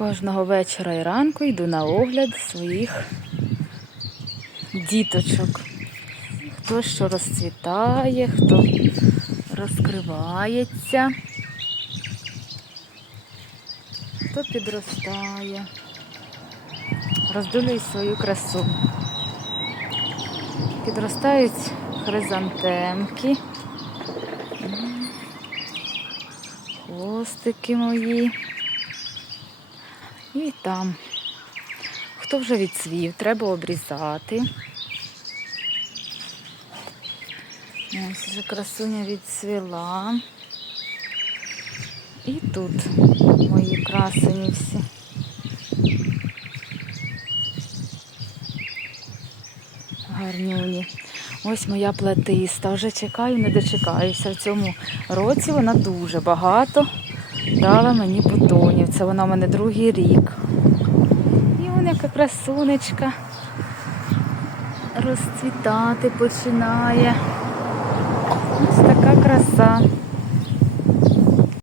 Кожного вечора і ранку йду на огляд своїх діточок. Хто що розцвітає, хто розкривається, хто підростає. Розділюю свою красу. Підростають хризантемки. Хвостики мої. І там. Хто вже відцвів, треба обрізати. Ось вже красуня відцвіла. І тут мої красені всі. Гарнюні. Ось моя плетиста. Вже чекаю, не дочекаюся. В цьому році вона дуже багато дала мені бутонів. Це вона в мене другий рік. І вона яка красунечка розцвітати починає. Ось така краса.